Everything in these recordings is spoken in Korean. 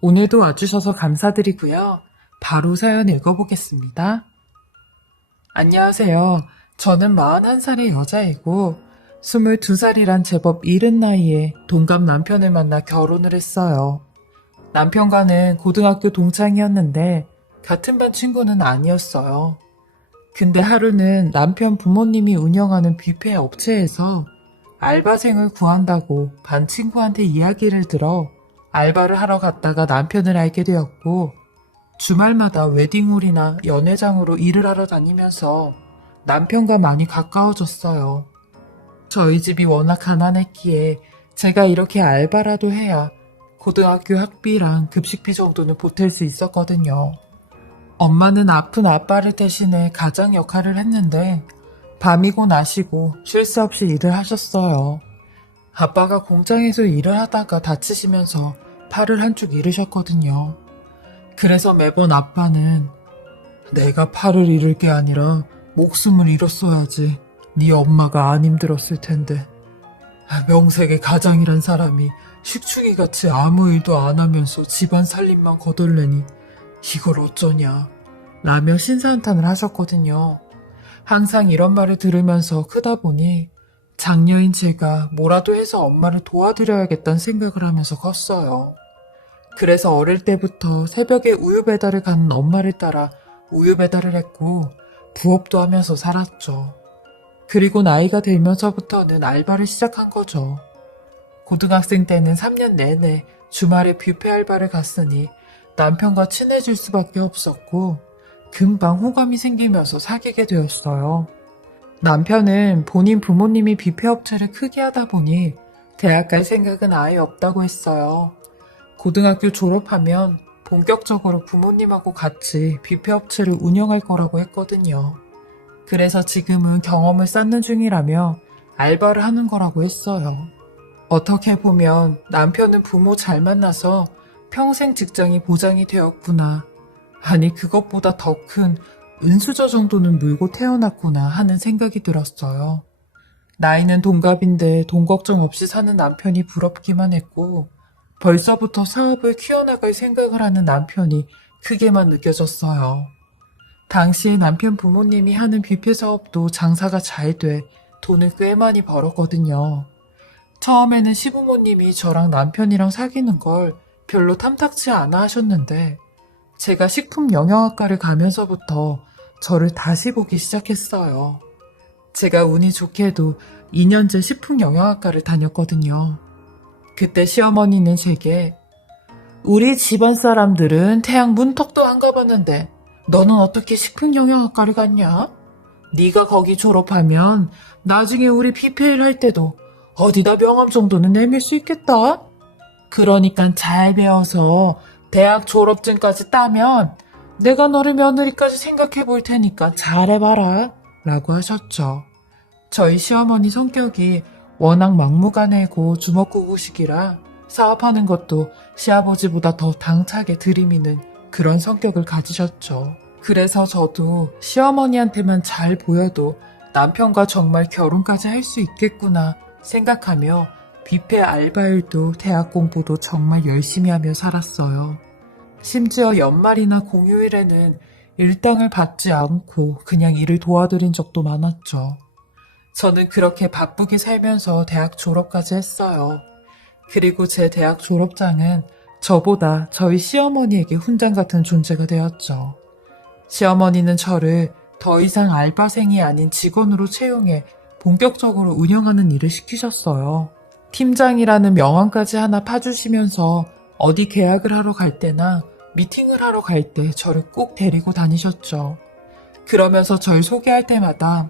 오늘도 와주셔서 감사드리고요. 바로 사연 읽어보겠습니다. 안녕하세요. 저는 41살의 여자이고 22살이란 제법 이른 나이에 동갑 남편을 만나 결혼을 했어요. 남편과는 고등학교 동창이었는데 같은 반 친구는 아니었어요. 근데 하루는 남편 부모님이 운영하는 뷔페 업체에서 알바생을 구한다고 반 친구한테 이야기를 들어 알바를 하러 갔다가 남편을 알게 되었고, 주말마다 웨딩홀이나 연회장으로 일을 하러 다니면서 남편과 많이 가까워졌어요. 저희 집이 워낙 가난했기에 제가 이렇게 알바라도 해야 고등학교 학비랑 급식비 정도는 보탤 수 있었거든요. 엄마는 아픈 아빠를 대신해 가장 역할을 했는데 밤이고 낮이고 쉴 새 없이 일을 하셨어요. 아빠가 공장에서 일을 하다가 다치시면서 팔을 한쪽 잃으셨거든요. 그래서 매번 아빠는 내가 팔을 잃을 게 아니라 목숨을 잃었어야지. 네 엄마가 안 힘들었을 텐데. 명색의 가장이란 사람이 식충이같이 아무 일도 안 하면서 집안 살림만 거덜내니 이걸 어쩌냐 라며 신사한탄을 하셨거든요. 항상 이런 말을 들으면서 크다 보니 장녀인 제가 뭐라도 해서 엄마를 도와드려야겠다는 생각을 하면서 컸어요. 그래서 어릴 때부터 새벽에 우유 배달을 가는 엄마를 따라 우유 배달을 했고 부업도 하면서 살았죠. 그리고 나이가 들면서부터는 알바를 시작한 거죠. 고등학생 때는 3년 내내 주말에 뷔페 알바를 갔으니 남편과 친해질 수밖에 없었고 금방 호감이 생기면서 사귀게 되었어요. 남편은 본인 부모님이 뷔페 업체를 크게 하다 보니 대학 갈 생각은 아예 없다고 했어요. 고등학교 졸업하면 본격적으로 부모님하고 같이 뷔페 업체를 운영할 거라고 했거든요. 그래서 지금은 경험을 쌓는 중이라며 알바를 하는 거라고 했어요. 어떻게 보면 남편은 부모 잘 만나서 평생 직장이 보장이 되었구나. 아니 그것보다 더 큰 은수저 정도는 물고 태어났구나 하는 생각이 들었어요. 나이는 동갑인데 돈 걱정 없이 사는 남편이 부럽기만 했고 벌써부터 사업을 키워나갈 생각을 하는 남편이 크게만 느껴졌어요. 당시에 남편 부모님이 하는 뷔페 사업도 장사가 잘 돼 돈을 꽤 많이 벌었거든요. 처음에는 시부모님이 저랑 남편이랑 사귀는 걸 별로 탐탁치 않아 하셨는데 제가 식품영양학과를 가면서부터 저를 다시 보기 시작했어요. 제가 운이 좋게도 2년제 식품영양학과를 다녔거든요. 그때 시어머니는 제게 우리 집안 사람들은 태양 문턱도 안 가봤는데 너는 어떻게 식품영양학과를 갔냐? 네가 거기 졸업하면 나중에 우리 뷔페일 할 때도 어디다 명함 정도는 내밀 수 있겠다. 그러니까 잘 배워서 대학 졸업증까지 따면 내가 너를 며느리까지 생각해 볼 테니까 잘해봐라 라고 하셨죠. 저희 시어머니 성격이 워낙 막무가내고 주먹구구식이라 사업하는 것도 시아버지보다 더 당차게 들이미는 그런 성격을 가지셨죠. 그래서 저도 시어머니한테만 잘 보여도 남편과 정말 결혼까지 할 수 있겠구나 생각하며 뷔페 알바일도 대학 공부도 정말 열심히 하며 살았어요. 심지어 연말이나 공휴일에는 일당을 받지 않고 그냥 일을 도와드린 적도 많았죠. 저는 그렇게 바쁘게 살면서 대학 졸업까지 했어요. 그리고 제 대학 졸업장은 저보다 저희 시어머니에게 훈장 같은 존재가 되었죠. 시어머니는 저를 더 이상 알바생이 아닌 직원으로 채용해 본격적으로 운영하는 일을 시키셨어요. 팀장이라는 명함까지 하나 파주시면서 어디 계약을 하러 갈 때나 미팅을 하러 갈 때 저를 꼭 데리고 다니셨죠. 그러면서 절 소개할 때마다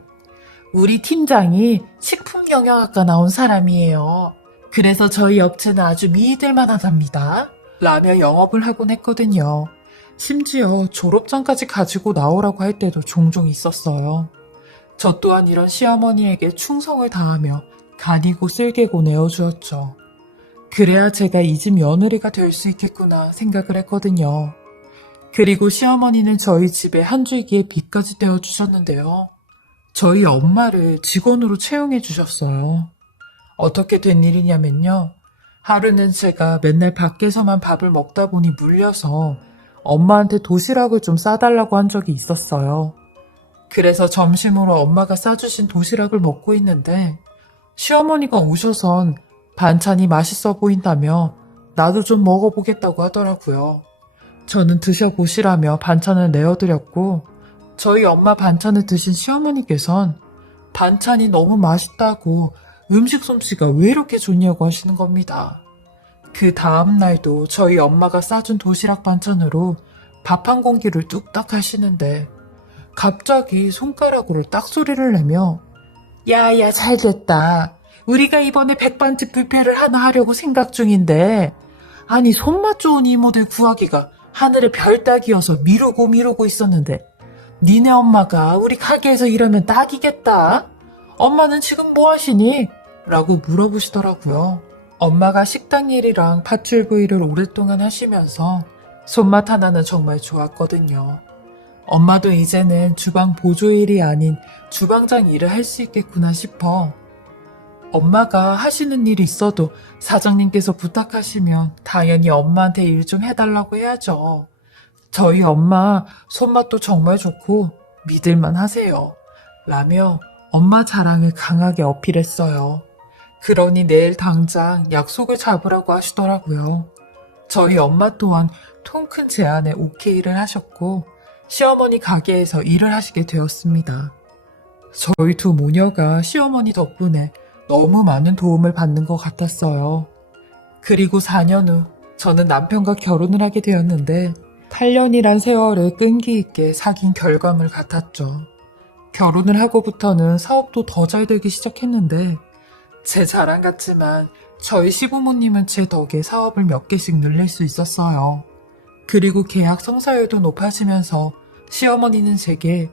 우리 팀장이 식품영양학과 나온 사람이에요. 그래서 저희 업체는 아주 믿을만 하답니다. 라며 영업을 하곤 했거든요. 심지어 졸업장까지 가지고 나오라고 할 때도 종종 있었어요. 저 또한 이런 시어머니에게 충성을 다하며 간이고 쓸개고 내어주었죠. 그래야 제가 이 집 며느리가 될 수 있겠구나 생각을 했거든요. 그리고 시어머니는 저희 집에 한 줄기의 빛까지 되어주셨는데요. 저희 엄마를 직원으로 채용해 주셨어요. 어떻게 된 일이냐면요. 하루는 제가 맨날 밖에서만 밥을 먹다 보니 물려서 엄마한테 도시락을 좀 싸달라고 한 적이 있었어요. 그래서 점심으로 엄마가 싸주신 도시락을 먹고 있는데 시어머니가 오셔선 반찬이 맛있어 보인다며 나도 좀 먹어보겠다고 하더라고요. 저는 드셔보시라며 반찬을 내어드렸고 저희 엄마 반찬을 드신 시어머니께선 반찬이 너무 맛있다고 음식 솜씨가 왜 이렇게 좋냐고 하시는 겁니다. 그 다음날도 저희 엄마가 싸준 도시락 반찬으로 밥 한 공기를 뚝딱 하시는데 갑자기 손가락으로 딱소리를 내며 야야 잘됐다. 우리가 이번에 백반집 뷔페를 하나 하려고 생각 중인데 아니 손맛 좋은 이모들 구하기가 하늘의 별 따기여서 미루고 있었는데 니네 엄마가 우리 가게에서 일하면 딱이겠다. 엄마는 지금 뭐 하시니? 라고 물어보시더라고요. 엄마가 식당 일이랑 팥줄 부위를 오랫동안 하시면서 손맛 하나는 정말 좋았거든요. 엄마도 이제는 주방 보조 일이 아닌 주방장 일을 할 수 있겠구나 싶어. 엄마가 하시는 일이 있어도 사장님께서 부탁하시면 당연히 엄마한테 일 좀 해달라고 해야죠. 저희 엄마 손맛도 정말 좋고 믿을만 하세요. 라며 엄마 자랑을 강하게 어필했어요. 그러니 내일 당장 약속을 잡으라고 하시더라고요. 저희 엄마 또한 통 큰 제안에 오케이를 하셨고 시어머니 가게에서 일을 하시게 되었습니다. 저희 두 모녀가 시어머니 덕분에 너무 많은 도움을 받는 것 같았어요. 그리고 4년 후 저는 남편과 결혼을 하게 되었는데 8년이란 세월을 끈기 있게 사귄 결과물 같았죠. 결혼을 하고부터는 사업도 더 잘 되기 시작했는데 제 자랑 같지만 저희 시부모님은 제 덕에 사업을 몇 개씩 늘릴 수 있었어요. 그리고 계약 성사율도 높아지면서 시어머니는 제게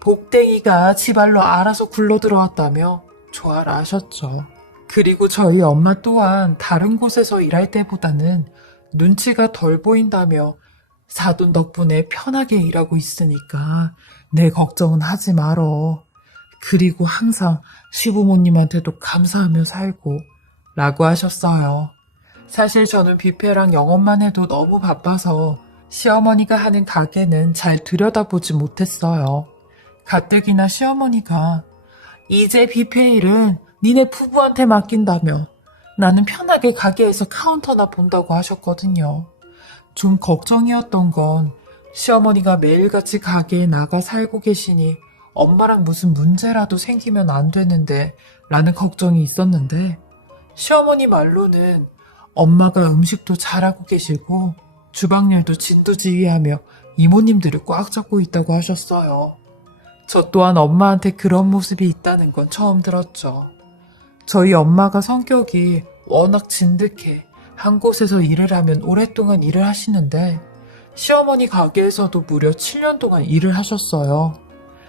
복댕이가 지발로 알아서 굴러 들어왔다며 좋아라 하셨죠. 그리고 저희 엄마 또한 다른 곳에서 일할 때보다는 눈치가 덜 보인다며 사돈 덕분에 편하게 일하고 있으니까 내 걱정은 하지 말어. 그리고 항상 시부모님한테도 감사하며 살고 라고 하셨어요. 사실 저는 뷔페랑 영업만 해도 너무 바빠서 시어머니가 하는 가게는 잘 들여다보지 못했어요. 가뜩이나 시어머니가 이제 뷔페 일은 니네 부부한테 맡긴다며 나는 편하게 가게에서 카운터나 본다고 하셨거든요. 좀 걱정이었던 건 시어머니가 매일같이 가게에 나가 살고 계시니 엄마랑 무슨 문제라도 생기면 안 되는데 라는 걱정이 있었는데 시어머니 말로는 엄마가 음식도 잘하고 계시고 주방일도 진두지휘하며 이모님들을 꽉 잡고 있다고 하셨어요. 저 또한 엄마한테 그런 모습이 있다는 건 처음 들었죠. 저희 엄마가 성격이 워낙 진득해 한 곳에서 일을 하면 오랫동안 일을 하시는데 시어머니 가게에서도 무려 7년 동안 일을 하셨어요.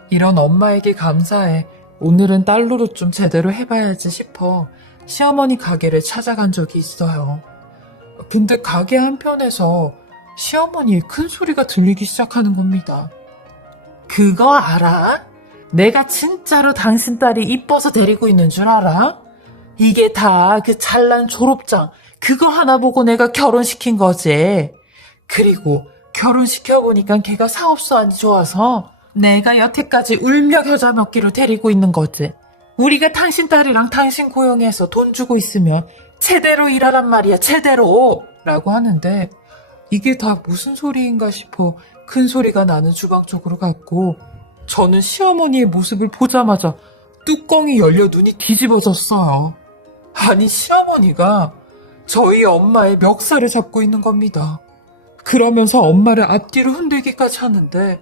이런 엄마에게 감사해 오늘은 딸로로 좀 제대로 해봐야지 싶어 시어머니 가게를 찾아간 적이 있어요. 근데 가게 한편에서 시어머니의 큰 소리가 들리기 시작하는 겁니다. 그거 알아? 내가 진짜로 당신 딸이 이뻐서 데리고 있는 줄 알아? 이게 다 그 잘난 졸업장 그거 하나 보고 내가 결혼시킨 거지. 그리고 결혼시켜보니까 걔가 사업수완이 좋아서 내가 여태까지 울며 겨자 먹기로 데리고 있는 거지. 우리가 당신 딸이랑 당신 고용해서 돈 주고 있으면 제대로 일하란 말이야, 제대로! 라고 하는데 이게 다 무슨 소리인가 싶어 큰 소리가 나는 주방 쪽으로 갔고 저는 시어머니의 모습을 보자마자 뚜껑이 열려 눈이 뒤집어졌어요. 아니 시어머니가 저희 엄마의 멱살을 잡고 있는 겁니다. 그러면서 엄마를 앞뒤로 흔들기까지 하는데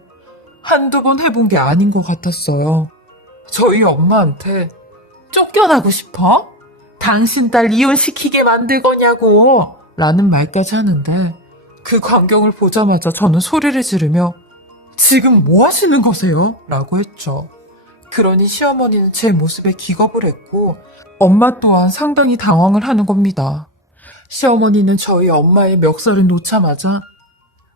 한두 번 해본 게 아닌 것 같았어요. 저희 엄마한테 쫓겨나고 싶어? 당신 딸 이혼시키게 만들 거냐고 라는 말까지 하는데 그 광경을 보자마자 저는 소리를 지르며 지금 뭐 하시는 거세요? 라고 했죠. 그러니 시어머니는 제 모습에 기겁을 했고 엄마 또한 상당히 당황을 하는 겁니다. 시어머니는 저희 엄마의 멱살을 놓자마자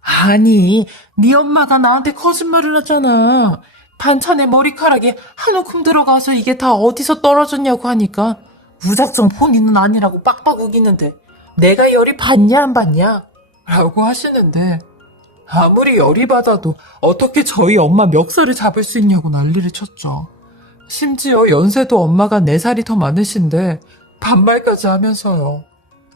아니, 네 엄마가 나한테 거짓말을 하잖아. 반찬에 머리카락이 한 움큼 들어가서 이게 다 어디서 떨어졌냐고 하니까 무작정 본인은 아니라고 빡빡 우기는데 내가 열이 받냐 안 받냐? 라고 하시는데 아무리 열이 받아도 어떻게 저희 엄마 멱살을 잡을 수 있냐고 난리를 쳤죠. 심지어 연세도 엄마가 4살이 더 많으신데 반말까지 하면서요.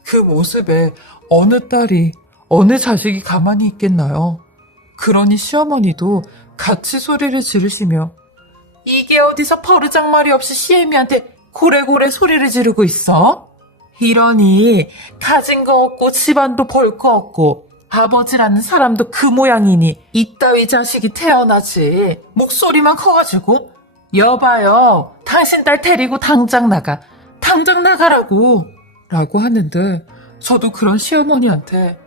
그 모습에 어느 딸이 어느 자식이 가만히 있겠나요? 그러니 시어머니도 같이 소리를 지르시며 이게 어디서 버르장머리 없이 시애미한테 고래고래 소리를 지르고 있어? 이러니 가진 거 없고 집안도 볼 거 없고 아버지라는 사람도 그 모양이니 이따위 자식이 태어나지. 목소리만 커가지고 여봐요. 당신 딸 데리고 당장 나가. 당장 나가라고. 라고 하는데 저도 그런 시어머니한테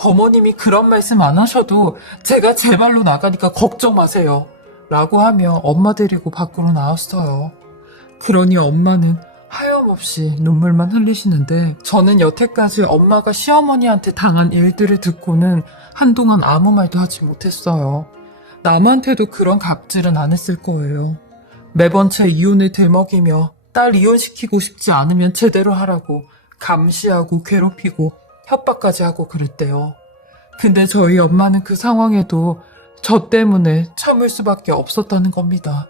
어머님이 그런 말씀 안 하셔도 제가 제 발로 나가니까 걱정 마세요. 라고 하며 엄마 데리고 밖으로 나왔어요. 그러니 엄마는 하염없이 눈물만 흘리시는데 저는 여태까지 엄마가 시어머니한테 당한 일들을 듣고는 한동안 아무 말도 하지 못했어요. 남한테도 그런 갑질은 안 했을 거예요. 매번 제 이혼을 들먹이며 딸 이혼시키고 싶지 않으면 제대로 하라고 감시하고 괴롭히고 협박까지 하고 그랬대요. 근데 저희 엄마는 그 상황에도 저 때문에 참을 수밖에 없었다는 겁니다.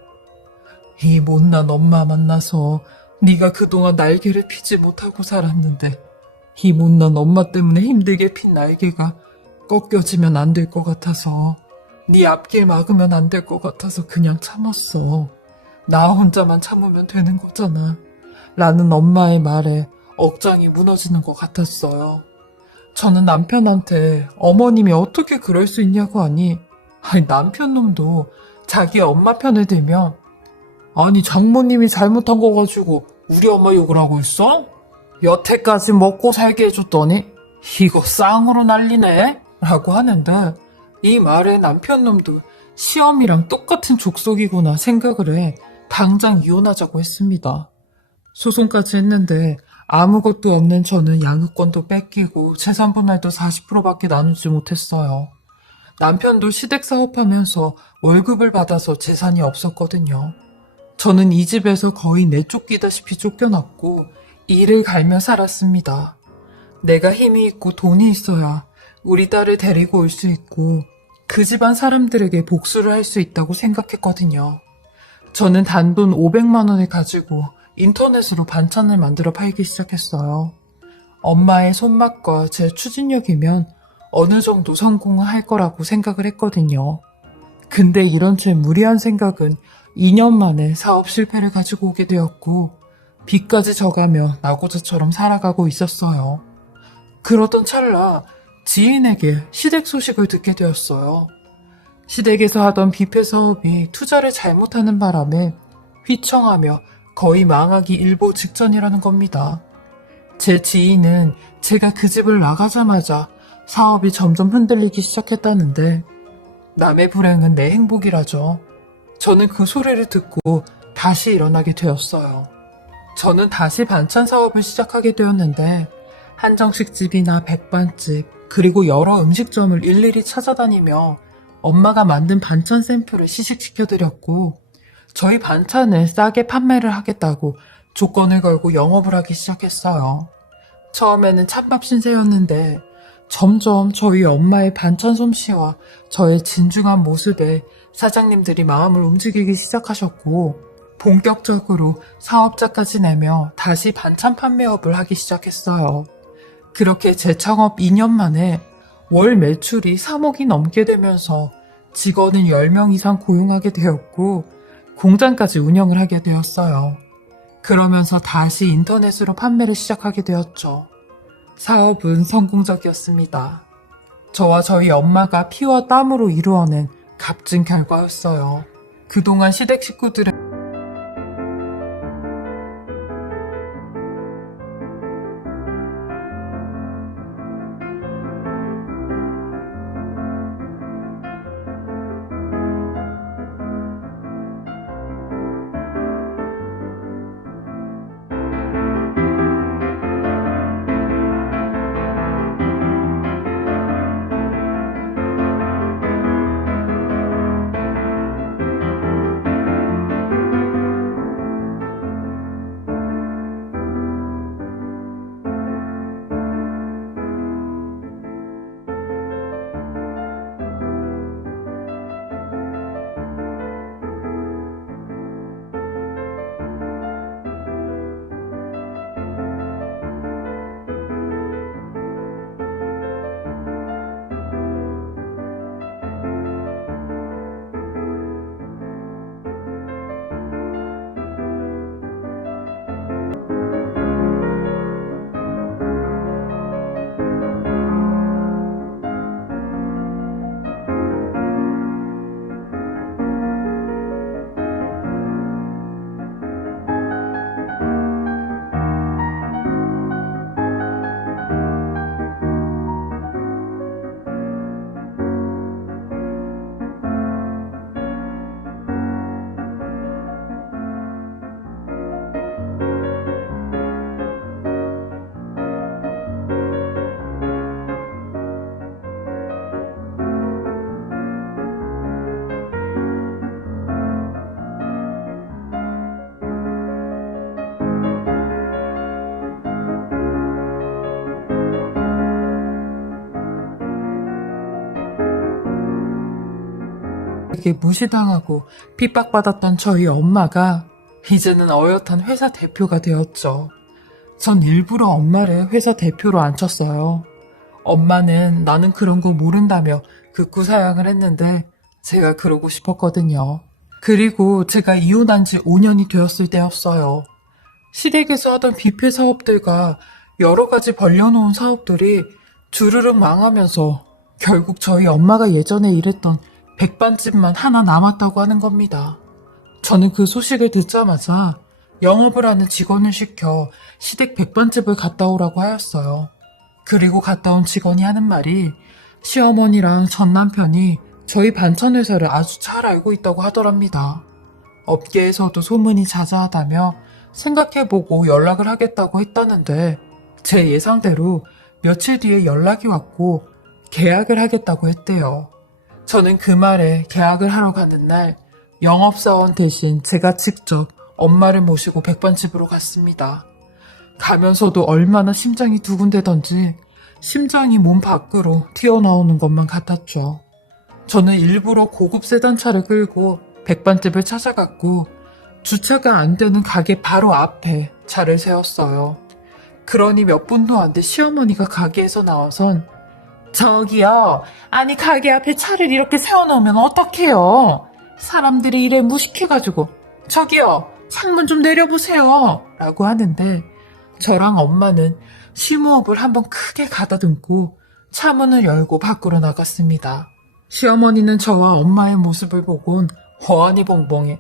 이 못난 엄마 만나서 네가 그동안 날개를 피지 못하고 살았는데 이 못난 엄마 때문에 힘들게 핀 날개가 꺾여지면 안 될 것 같아서 네 앞길 막으면 안 될 것 같아서 그냥 참았어. 나 혼자만 참으면 되는 거잖아. 라는 엄마의 말에 억장이 무너지는 것 같았어요. 저는 남편한테 어머님이 어떻게 그럴 수 있냐고 하니 아니 남편 놈도 자기 엄마 편을 들면 아니 장모님이 잘못한 거 가지고 우리 엄마 욕을 하고 있어? 여태까지 먹고 살게 해줬더니 이거 쌍으로 난리네? 라고 하는데 이 말에 남편 놈도 시엄이랑 똑같은 족속이구나 생각을 해 당장 이혼하자고 했습니다. 소송까지 했는데 아무것도 없는 저는 양육권도 뺏기고 재산 분할도 40%밖에 나누지 못했어요. 남편도 시댁 사업하면서 월급을 받아서 재산이 없었거든요. 저는 이 집에서 거의 내쫓기다시피 쫓겨났고 일을 갈며 살았습니다. 내가 힘이 있고 돈이 있어야 우리 딸을 데리고 올 수 있고 그 집안 사람들에게 복수를 할 수 있다고 생각했거든요. 저는 단돈 500만 원을 가지고 인터넷으로 반찬을 만들어 팔기 시작했어요. 엄마의 손맛과 제 추진력이면 어느 정도 성공을 할 거라고 생각을 했거든요. 근데 이런 제 무리한 생각은 2년 만에 사업 실패를 가지고 오게 되었고 빚까지 져가며 나고자처럼 살아가고 있었어요. 그러던 찰나 지인에게 시댁 소식을 듣게 되었어요. 시댁에서 하던 뷔페 사업이 투자를 잘못하는 바람에 휘청하며 거의 망하기 일보 직전이라는 겁니다. 제 지인은 제가 그 집을 나가자마자 사업이 점점 흔들리기 시작했다는데 남의 불행은 내 행복이라죠. 저는 그 소리를 듣고 다시 일어나게 되었어요. 저는 다시 반찬 사업을 시작하게 되었는데 한정식집이나 백반집 그리고 여러 음식점을 일일이 찾아다니며 엄마가 만든 반찬 샘플을 시식시켜드렸고 저희 반찬을 싸게 판매를 하겠다고 조건을 걸고 영업을 하기 시작했어요. 처음에는 찬밥 신세였는데 점점 저희 엄마의 반찬 솜씨와 저의 진중한 모습에 사장님들이 마음을 움직이기 시작하셨고 본격적으로 사업자까지 내며 다시 반찬 판매업을 하기 시작했어요. 그렇게 재창업 2년 만에 월 매출이 3억이 넘게 되면서 직원을 10명 이상 고용하게 되었고 공장까지 운영을 하게 되었어요. 그러면서 다시 인터넷으로 판매를 시작하게 되었죠. 사업은 성공적이었습니다. 저와 저희 엄마가 피와 땀으로 이루어낸 값진 결과였어요. 그동안 시댁 식구들은 이게 무시당하고 핍박받았던 저희 엄마가 이제는 어엿한 회사 대표가 되었죠. 전 일부러 엄마를 회사 대표로 앉혔어요. 엄마는 나는 그런 거 모른다며 극구 사양을 했는데 제가 그러고 싶었거든요. 그리고 제가 이혼한 지 5년이 되었을 때였어요. 시댁에서 하던 뷔페 사업들과 여러 가지 벌려놓은 사업들이 주르륵 망하면서 결국 저희 엄마가 예전에 일했던 백반집만 하나 남았다고 하는 겁니다. 저는 그 소식을 듣자마자 영업을 하는 직원을 시켜 시댁 백반집을 갔다 오라고 하였어요. 그리고 갔다 온 직원이 하는 말이 시어머니랑 전 남편이 저희 반찬 회사를 아주 잘 알고 있다고 하더랍니다. 업계에서도 소문이 자자하다며 생각해보고 연락을 하겠다고 했다는데 제 예상대로 며칠 뒤에 연락이 왔고 계약을 하겠다고 했대요. 저는 그 말에 계약을 하러 가는 날 영업사원 대신 제가 직접 엄마를 모시고 백반집으로 갔습니다. 가면서도 얼마나 심장이 두근대던지 심장이 몸 밖으로 튀어나오는 것만 같았죠. 저는 일부러 고급 세단차를 끌고 백반집을 찾아갔고 주차가 안 되는 가게 바로 앞에 차를 세웠어요. 그러니 몇 분도 안 돼 시어머니가 가게에서 나와선 저기요, 아니 가게 앞에 차를 이렇게 세워놓으면 어떡해요? 사람들이 이래 무식해가지고 저기요, 창문 좀 내려보세요 라고 하는데 저랑 엄마는 심호흡을 한번 크게 가다듬고 차문을 열고 밖으로 나갔습니다. 시어머니는 저와 엄마의 모습을 보곤 허하니 봉봉해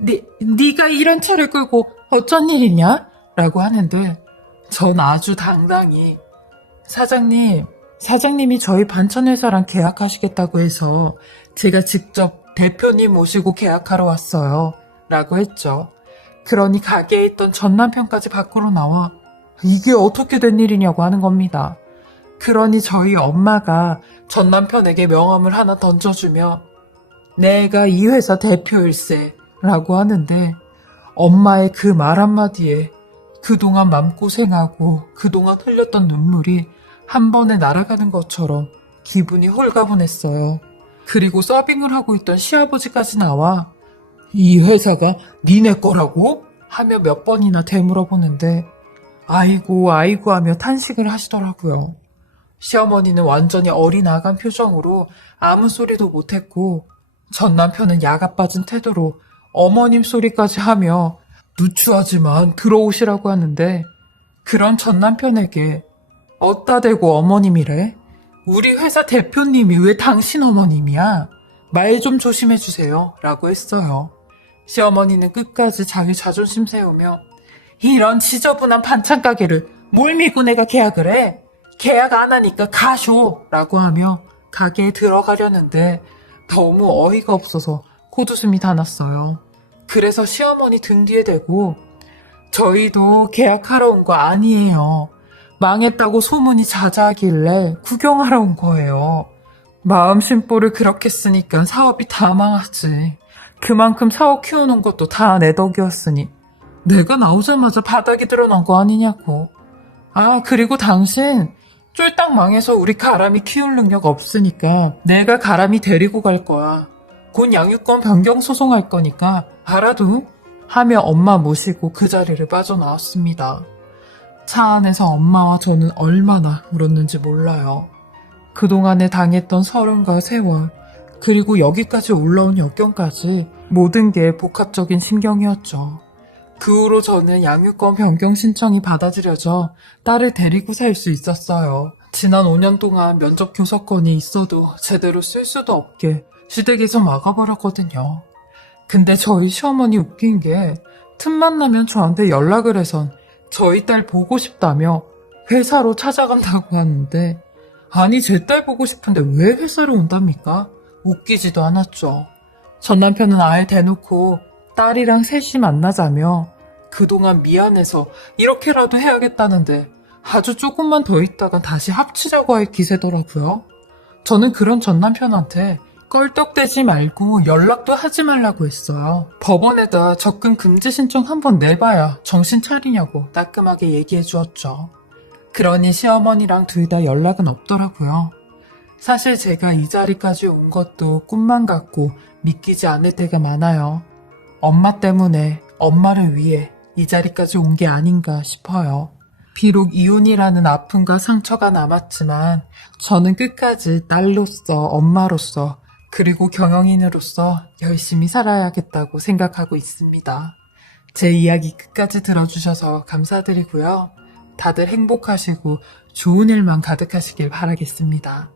네가 이런 차를 끌고 어쩐 일이냐? 라고 하는데 전 아주 당당히 사장님이 저희 반찬회사랑 계약하시겠다고 해서 제가 직접 대표님 모시고 계약하러 왔어요 라고 했죠. 그러니 가게에 있던 전 남편까지 밖으로 나와 이게 어떻게 된 일이냐고 하는 겁니다. 그러니 저희 엄마가 전 남편에게 명함을 하나 던져주며 내가 이 회사 대표일세 라고 하는데 엄마의 그 말 한마디에 그동안 맘고생하고 그동안 흘렸던 눈물이 한 번에 날아가는 것처럼 기분이 홀가분했어요. 그리고 서빙을 하고 있던 시아버지까지 나와 이 회사가 니네 거라고? 하며 몇 번이나 되물어보는데 아이고 하며 탄식을 하시더라고요. 시어머니는 완전히 어린아간 표정으로 아무 소리도 못했고 전 남편은 야가 빠진 태도로 어머님 소리까지 하며 누추하지만 들어오시라고 하는데 그런 전 남편에게 어따 대고 어머님이래? 우리 회사 대표님이 왜 당신 어머님이야? 말 좀 조심해주세요 라고 했어요. 시어머니는 끝까지 자기 자존심 세우며 이런 지저분한 반찬 가게를 뭘 믿고 내가 계약을 해? 계약 안 하니까 가쇼 라고 하며 가게에 들어가려는데 너무 어이가 없어서 콧웃음이 다 났어요. 그래서 시어머니 등 뒤에 대고 저희도 계약하러 온 거 아니에요. 망했다고 소문이 자자하길래 구경하러 온 거예요. 마음 심보를 그렇게 쓰니까 사업이 다 망하지. 그만큼 사업 키워놓은 것도 다 내 덕이었으니 내가 나오자마자 바닥이 드러난 거 아니냐고. 아, 그리고 당신 쫄딱 망해서 우리 가람이 키울 능력 없으니까 내가 가람이 데리고 갈 거야. 곧 양육권 변경 소송할 거니까 알아도? 하며 엄마 모시고 그 자리를 빠져나왔습니다. 차 안에서 엄마와 저는 얼마나 울었는지 몰라요. 그동안에 당했던 서름과 세월, 그리고 여기까지 올라온 역경까지 모든 게 복합적인 심경이었죠. 그 후로 저는 양육권 변경 신청이 받아들여져 딸을 데리고 살 수 있었어요. 지난 5년 동안 면접 교섭권이 있어도 제대로 쓸 수도 없게 시댁에서 막아버렸거든요. 근데 저희 시어머니 웃긴 게 틈만 나면 저한테 연락을 해선 저희 딸 보고 싶다며 회사로 찾아간다고 하는데 아니 제 딸 보고 싶은데 왜 회사로 온답니까? 웃기지도 않았죠. 전 남편은 아예 대놓고 딸이랑 셋이 만나자며 그동안 미안해서 이렇게라도 해야겠다는데 아주 조금만 더 있다가 다시 합치자고 할 기세더라고요. 저는 그런 전 남편한테 껄떡대지 말고 연락도 하지 말라고 했어요. 법원에다 접근 금지 신청 한번 내봐야 정신 차리냐고 따끔하게 얘기해 주었죠. 그러니 시어머니랑 둘 다 연락은 없더라고요. 사실 제가 이 자리까지 온 것도 꿈만 같고 믿기지 않을 때가 많아요. 엄마 때문에, 엄마를 위해 이 자리까지 온 게 아닌가 싶어요. 비록 이혼이라는 아픔과 상처가 남았지만 저는 끝까지 딸로서, 엄마로서, 그리고 경영인으로서 열심히 살아야겠다고 생각하고 있습니다. 제 이야기 끝까지 들어주셔서 감사드리고요. 다들 행복하시고 좋은 일만 가득하시길 바라겠습니다.